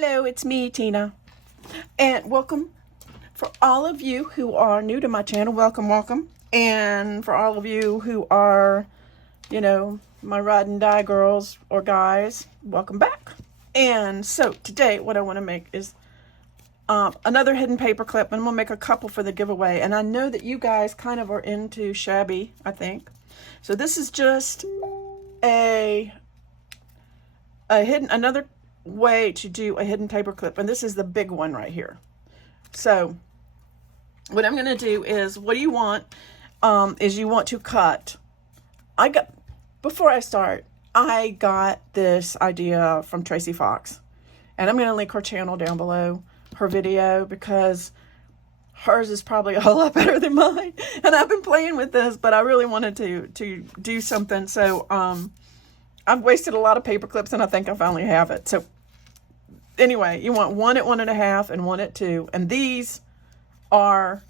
Hello, it's me, Tina, and welcome for all of you who are new to my channel. Welcome. And for all of you who are, my ride and die girls or guys, welcome back. And so today what I want to make is another hidden paper clip, and we'll make a couple for the giveaway. And I know that you guys kind of are into shabby, I think. So this is just another way to do a hidden paper clip, and this is the big one right here. So what I'm going to do is, what do you want is you want to cut. Before I start, I got this idea from Tracie Fox, and I'm going to link her channel down below, her video, because hers is probably a whole lot better than mine. And I've been playing with this, but I really wanted to do something. So I've wasted a lot of paper clips, and I think I finally have it. So anyway, you want one at 1.5 and one at 2. And these are,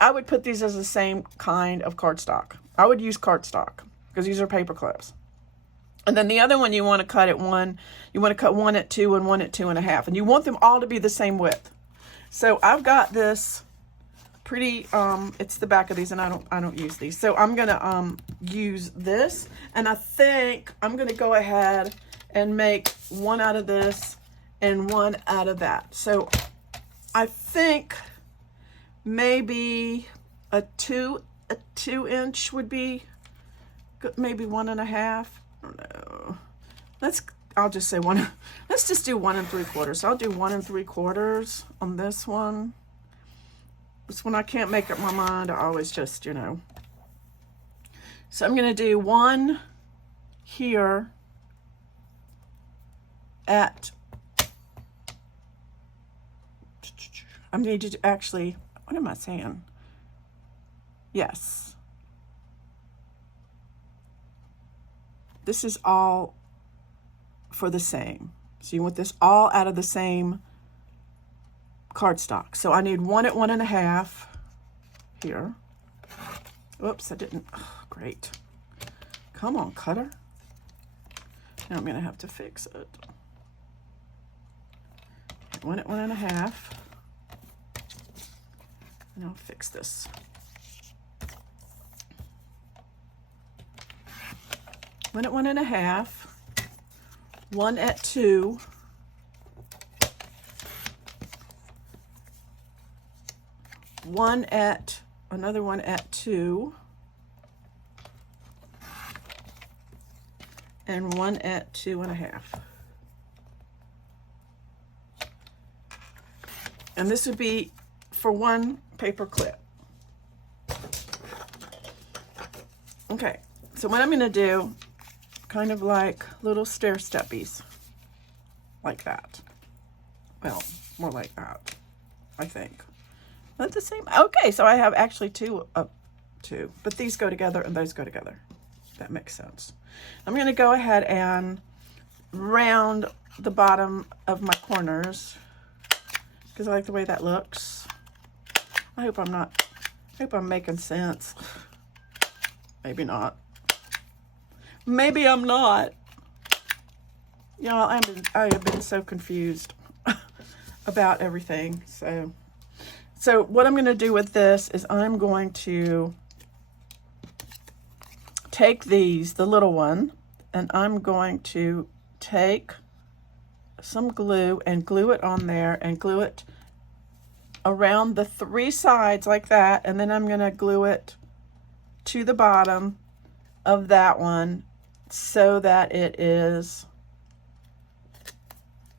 I would put these as the same kind of cardstock. I would use cardstock because these are paper clips. And then the other one you want to cut at 1, you want to cut one at 2 and one at 2.5. And you want them all to be the same width. So I've got this pretty, it's the back of these, and I don't use these. So I'm going to use this, and I think I'm going to go ahead and make one out of this and one out of that. So I think maybe a 2 inch would be good, maybe 1.5. I don't know. I'll just say one. Let's just do 1 3/4. So I'll do 1 3/4 on this one. It's when I can't make up my mind, I always just, So I'm going to do one here at, I need to actually, what am I saying? Yes. This is all for the same. So you want this all out of the same cardstock. So I need one at 1.5 here. Oops, I didn't. Oh, great. Come on, cutter. Now I'm going to have to fix it. One at 1.5. And I'll fix this. One at 1.5. One at 2. Another one at 2. And one at 2.5. And this would be for one paper clip. Okay, so what I'm going to do, kind of like little stair steppies, like that. Well, more like that, I think. Not the same. Okay, so I have actually two, but these go together and those go together. That makes sense. I'm going to go ahead and round the bottom of my corners because I like the way that looks. I hope I'm making sense. Maybe not. Maybe I'm not. Y'all, I have been so confused about everything. So what I'm going to do with this is I'm going to take these, the little one, and I'm going to take some glue and glue it on there and glue it around the 3 sides like that. And then I'm going to glue it to the bottom of that one so that it is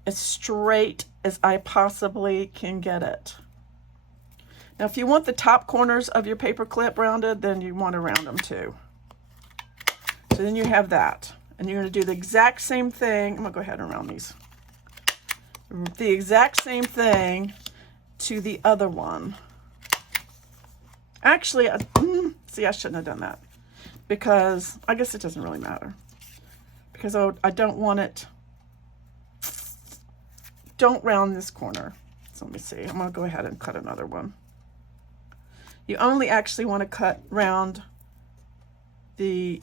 as straight as I possibly can get it. Now, if you want the top corners of your paper clip rounded, then you want to round them too. So then you have that. And you're going to do the exact same thing. I'm going to go ahead and round these. The exact same thing to the other one. Actually, see, I shouldn't have done that. Because I guess it doesn't really matter. Because I don't want it. Don't round this corner. So let me see. I'm going to go ahead and cut another one. You only actually want to cut round the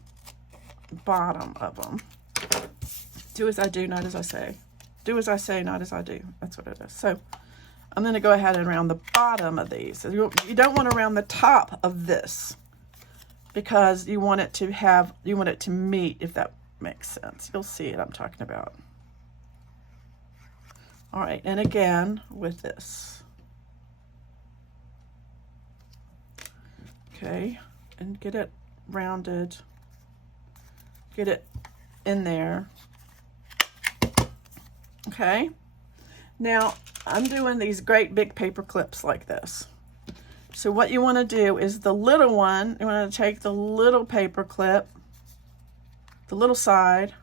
bottom of them. Do as I do, not as I say. Do as I say, not as I do. That's what it is. So I'm going to go ahead and round the bottom of these. So you don't want to round the top of this because you want it to meet, if that makes sense. You'll see what I'm talking about. All right, and again with this. Okay, and get it rounded. Get it in there. Okay, now I'm doing these great big paper clips like this. So what you want to do is the little one, you want to take the little paper clip, the little side,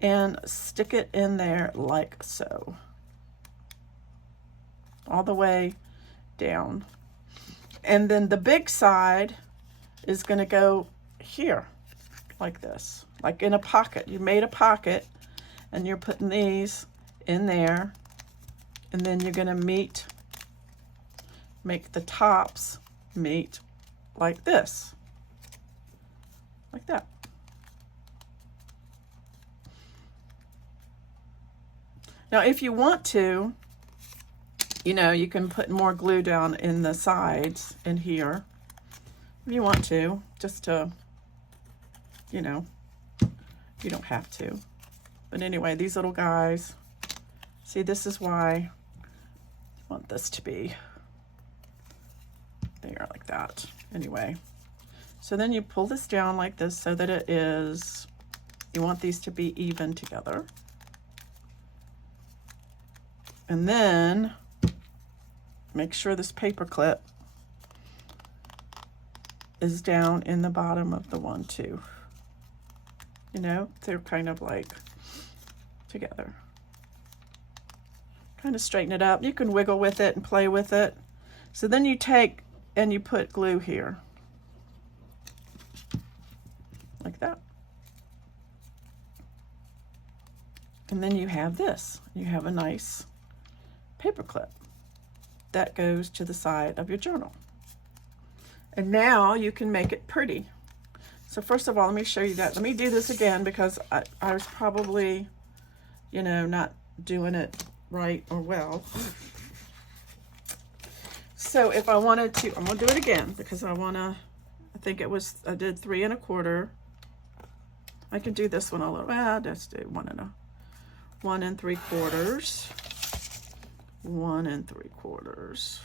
and stick it in there like so. All the way down. And then the big side is going to go here, like this, like in a pocket. You made a pocket, and you're putting these in there, and then you're going to make the tops meet like this, like that. Now, if you want to, you know, you can put more glue down in the sides in here if you want to, just to, you know, you don't have to. But anyway, these little guys, see, this is why I want this to be there like that. Anyway, so then you pull this down like this so that it is, you want these to be even together. And then make sure this paper clip is down in the bottom of the one too. You know, they're kind of like together. Kind of straighten it up. You can wiggle with it and play with it. So then you take and you put glue here. Like that. And then you have this. You have a nice paper clip that goes to the side of your journal. And now you can make it pretty. So first of all, let me show you that. Let me do this again because I was probably, you know, not doing it right or well. So if I wanted to, I'm gonna do it again because I think it was, I did 3 1/4. I can do this one a little, well, let's do 1 3/4. 1 3/4. 1 3/4.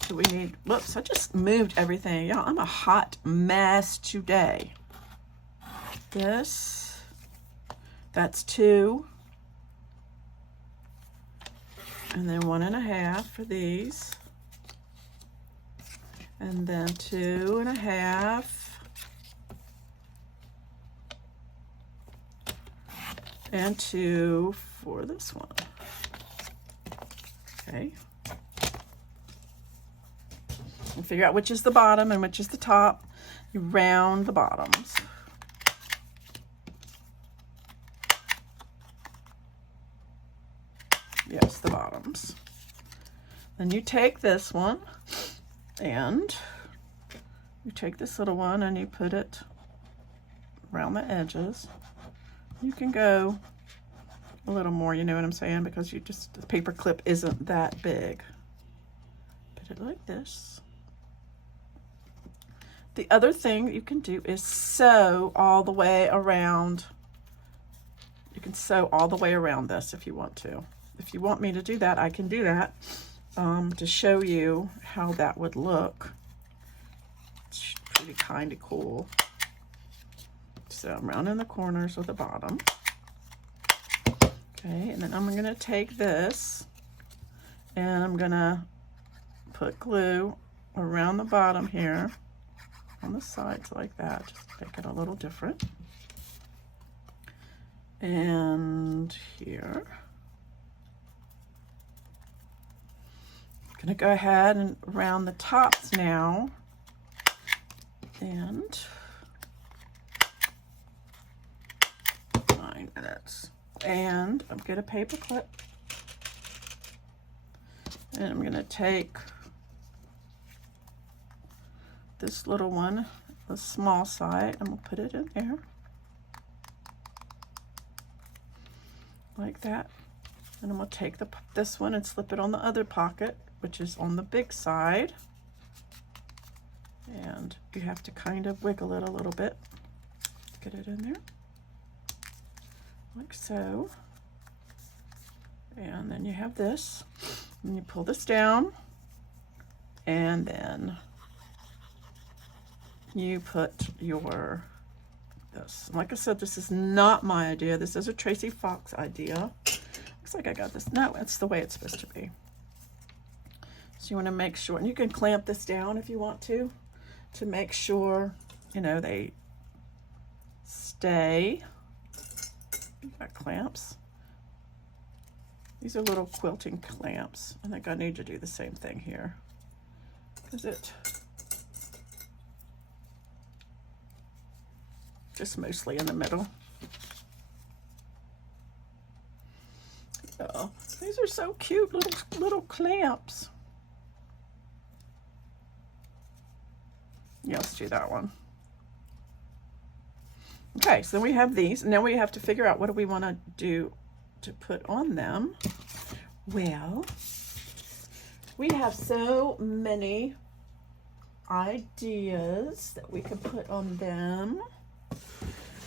So we need, whoops, I just moved everything. Y'all, I'm a hot mess today. That's 2. And then 1 1/2 for these. And then 2 1/2. And 2 for this one. Okay. And figure out which is the bottom and which is the top. You round the bottoms. Yes, the bottoms. Then you take this one and you take this little one and you put it around the edges. You can go a little more, you know what I'm saying, because the paper clip isn't that big. Put it like this. The other thing you can do is sew all the way around. You can sew all the way around this if you want to. If you want me to do that, I can do that to show you how that would look. It's pretty kind of cool. So I'm rounding the corners with the bottom. Okay, and then I'm going to take this and I'm going to put glue around the bottom here on the sides like that, just to make it a little different. And here. I'm going to go ahead and round the tops now. And 9 minutes. And I'm going to paper clip. And I'm going to take this little one, the small side, and we'll put it in there. Like that. And then we'll take this one and slip it on the other pocket, which is on the big side. And you have to kind of wiggle it a little bit. Get it in there. Like so. And then you have this. And you pull this down. And then you put your this. Like I said, this is not my idea. This is a Tracie Fox idea. Looks like I got this. No, it's the way it's supposed to be. So you want to make sure, and you can clamp this down if you want to make sure, you know, they stay. Got clamps. These are little quilting clamps. I think I need to do the same thing here. Is it just mostly in the middle? Oh, these are so cute, little clamps. Yeah, let's do that one. Okay, so we have these. Now we have to figure out what do we want to do to put on them. Well, we have so many ideas that we can put on them.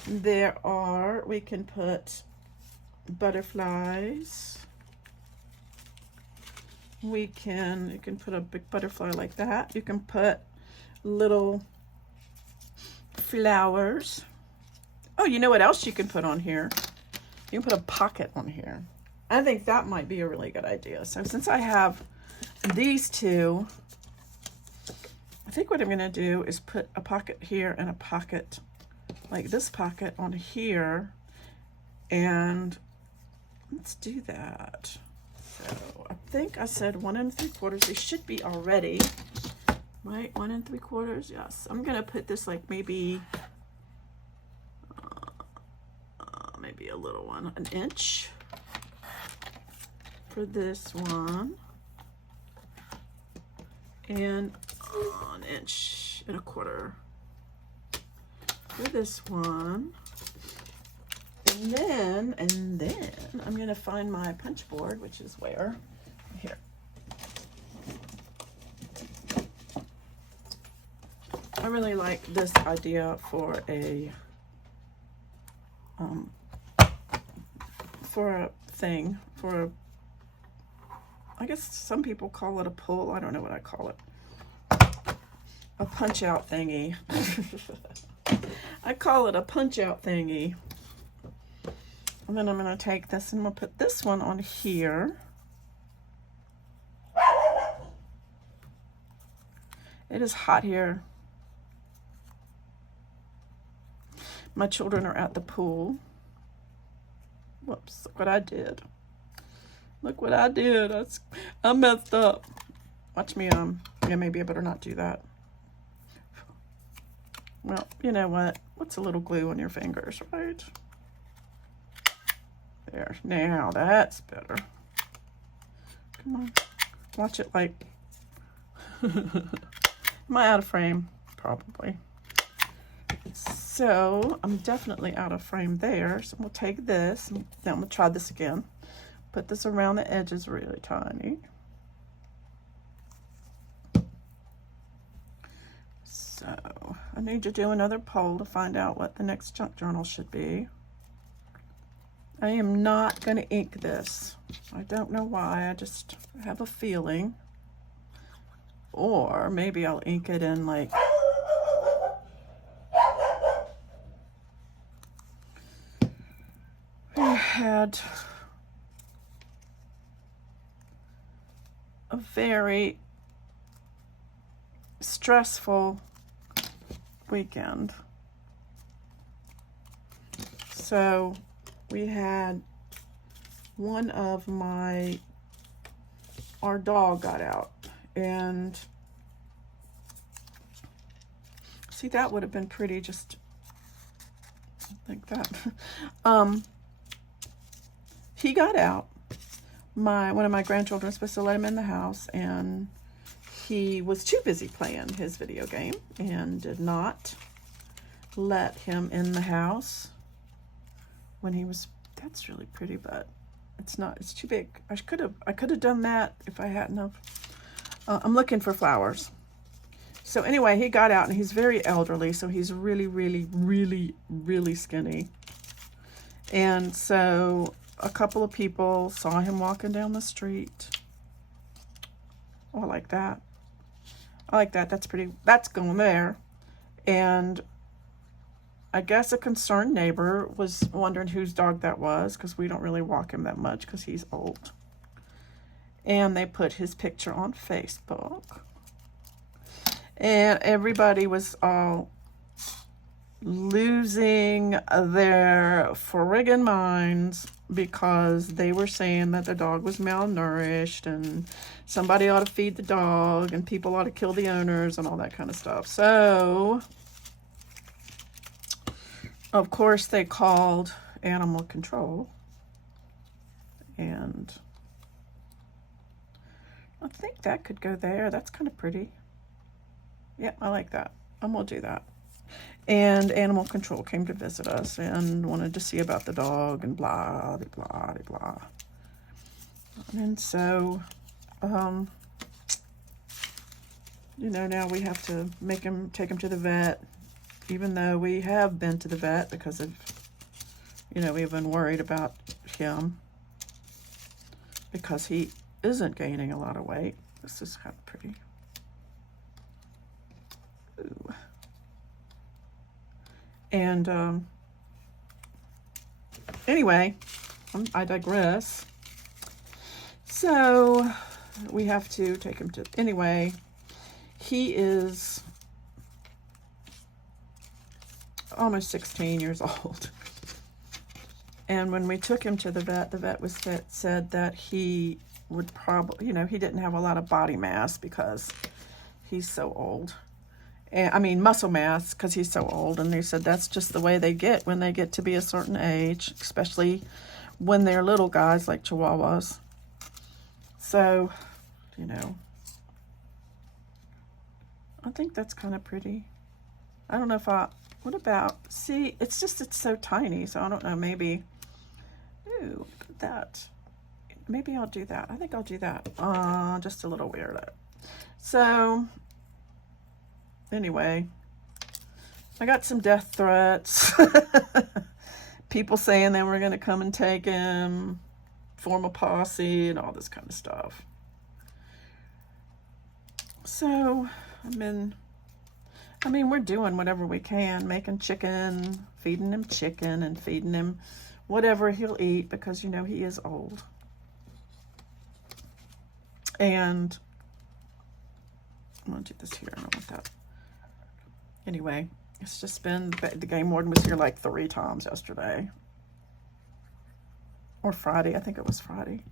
We can put butterflies. You can put a big butterfly like that. You can put little flowers. Oh, you know what else you can put on here? You can put a pocket on here. I think that might be a really good idea. So since I have these two, I think what I'm going to do is put a pocket here and a pocket like this pocket on here. And let's do that. So I think I said 1 3/4. They should be already. Right, 1 3/4. Yes, I'm gonna put this like maybe a little one, 1 inch for this one, and 1 1 1/4 for this one. And then I'm gonna find my punch board, which is where? Here. I really like this idea for a thing, I guess some people call it a pull. I don't know what I call it. A punch out thingy. I call it a punch out thingy. And then I'm going to take this and I'm going to put this one on here. It is hot here. My children are at the pool. Whoops, look what I did. Look what I did. I messed up. Watch me, yeah, maybe I better not do that. Well, you know what? What's a little glue on your fingers, right? There. Now that's better. Come on. Watch it like... Am I out of frame? Probably. So I'm definitely out of frame there. So we'll take this, and then we'll try this again. Put this around the edges really tiny. So I need to do another poll to find out what the next junk journal should be. I am not going to ink this. I don't know why. I just have a feeling. Or maybe I'll ink it in like... We had a very stressful weekend. So we had our dog got out, and see, that would have been pretty, just like that. He got out. One of my grandchildren was supposed to let him in the house, and he was too busy playing his video game and did not let him in the house when he was, that's really pretty, but it's not, it's too big. I could have done that if I hadn't have. I'm looking for flowers. So anyway, he got out, and he's very elderly, so he's really, really, really, really skinny. And so a couple of people saw him walking down the street. Oh, I like that. I like that. That's pretty. That's going there. And I guess a concerned neighbor was wondering whose dog that was, because we don't really walk him that much because he's old. And they put his picture on Facebook. And everybody was all losing their friggin' minds because they were saying that the dog was malnourished and somebody ought to feed the dog and people ought to kill the owners and all that kind of stuff. So, of course, they called animal control, and I think that could go there. That's kind of pretty. Yeah, I like that. I'm gonna do that. And animal control came to visit us and wanted to see about the dog and blah, blah, blah, blah. And so, you know, now we have to take him to the vet, even though we have been to the vet because of, you know, we've been worried about him because he isn't gaining a lot of weight. This is kind of pretty. Ooh. And anyway, I digress. So we have to take him to, anyway, he is almost 16 years old. And when we took him to the vet was said that he would probably, you know, he didn't have a lot of body mass because he's so old. And, I mean, muscle mass because he's so old. And they said that's just the way they get when they get to be a certain age, especially when they're little guys like Chihuahuas. So, you know, I think that's kind of pretty. I don't know if what about, see, it's so tiny, so I don't know, maybe, ooh, look at that. Maybe I'll do that. I think I'll do that. Just a little weird. So, anyway, I got some death threats. People saying they were going to come and take him, form a posse, and all this kind of stuff. So, I mean, we're doing whatever we can, making chicken, feeding him chicken, and feeding him whatever he'll eat because, you know, he is old. And I'm going to do this here. I don't want that. Anyway, it's just been, the game warden was here like 3 times yesterday. Or Friday. I think it was Friday.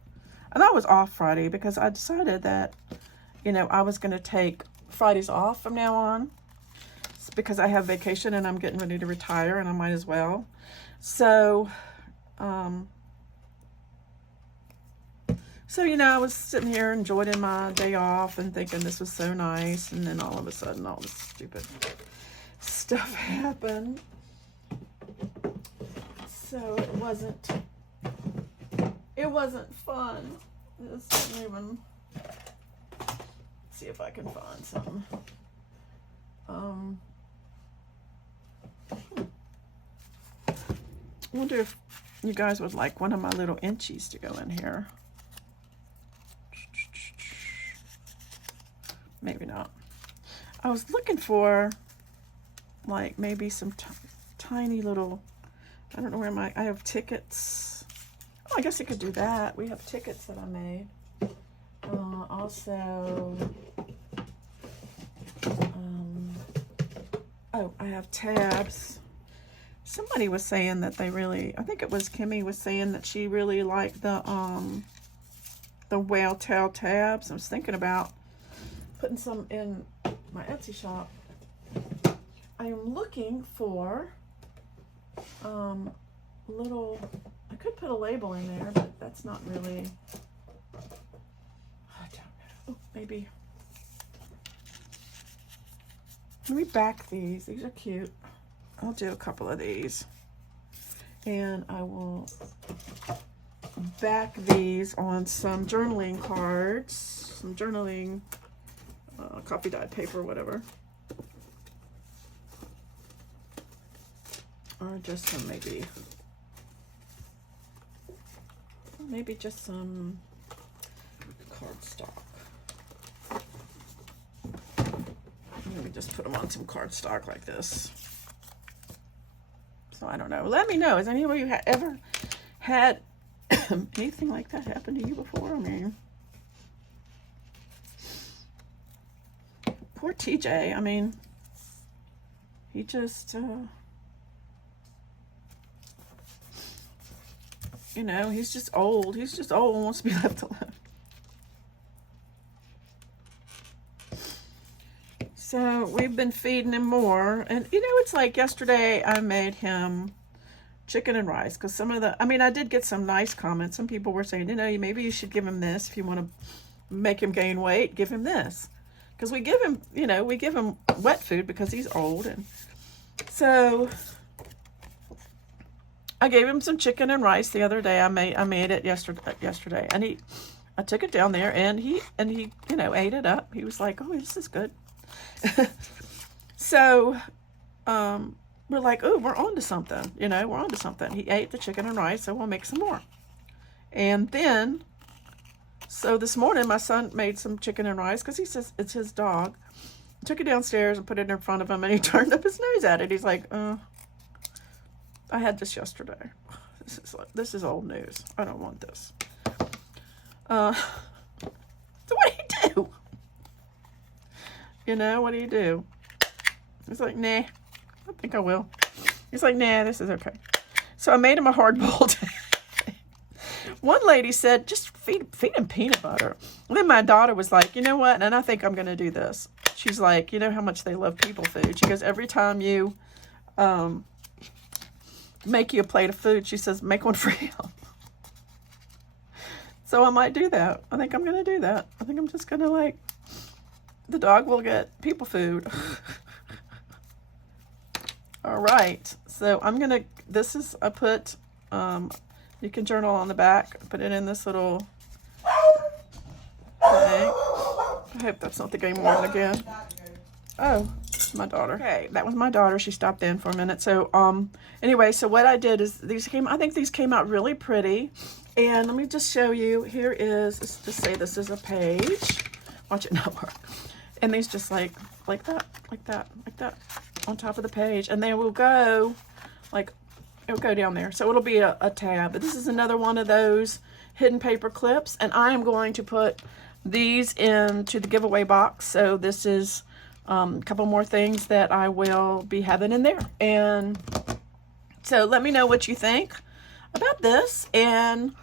And I was off Friday because I decided that, you know, I was going to take Fridays off from now on. It's because I have vacation and I'm getting ready to retire and I might as well. So, you know, I was sitting here enjoying my day off and thinking this was so nice. And then all of a sudden, all this stupid stuff happened. So it wasn't fun. This didn't even, see if I can find some. I wonder if you guys would like one of my little inchies to go in here. Maybe not. I was looking for like maybe some tiny little, I don't know where I have tickets. Oh, I guess I could do that. We have tickets that I made. Also, oh, I have tabs. Somebody was saying that they really, I think it was Kimmy was saying that she really liked the whale tail tabs. I was thinking about putting some in my Etsy shop. I am looking for little, I could put a label in there, but that's not really, I don't know, maybe Let me back these. These are cute. I'll do a couple of these. And I will back these on some journaling cards, some journaling copy dyed paper, whatever. Or just some maybe just some cardstock. Let me just put them on some cardstock like this. So I don't know. Let me know. Has anybody ever had anything like that happen to you before? I mean, poor TJ. I mean, he just, you know, he's just old. He's just old and wants to be left alone. So we've been feeding him more. And, you know, it's like yesterday I made him chicken and rice. Because some of I mean, I did get some nice comments. Some people were saying, you know, maybe you should give him this. If you want to make him gain weight, give him this. Because we give him, you know, we give him wet food because he's old. And so I gave him some chicken and rice the other day. I made it yesterday. And I took it down there and he, you know, ate it up. He was like, oh, this is good. So we're like, oh, we're on to something, you know, we're on to something. He ate the chicken and rice, so we'll make some more. And then, so this morning my son made some chicken and rice because he says it's his dog. Took it downstairs and put it in front of him, and he turned up his nose at it. He's like, I had this yesterday. This is old news. I don't want this. So what do you do? You know, what do you do? He's like, nah, I think I will. He's like, nah, this is okay. So I made him a hard-boiled egg. One lady said, just feed him peanut butter. And then my daughter was like, you know what? And I think I'm going to do this. She's like, you know how much they love people food. She goes, every time you make you a plate of food, she says, make one for him. So I might do that. I think I'm going to do that. I think I'm just going to like, the dog will get people food. All right. So I'm going to, I put, you can journal on the back. Put it in this little thing. I hope that's not the game warden again. Oh, my daughter. Okay, that was my daughter. She stopped in for a minute. So, anyway, so what I did is I think these came out really pretty. And let me just show you. Here is, let's just say this is a page. Watch it not work. And these just like that, on top of the page. And they will go, like, it'll go down there. So it'll be a tab. But this is another one of those hidden paper clips. And I am going to put these into the giveaway box. So this is a couple more things that I will be having in there. And so let me know what you think about this. And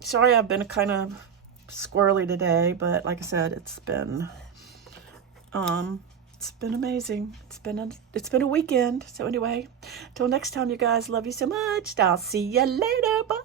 sorry I've been kind of squirrely today, but like I said, it's been amazing. It's been a weekend. So anyway, till next time, you guys, love you so much. I'll see you later. Bye.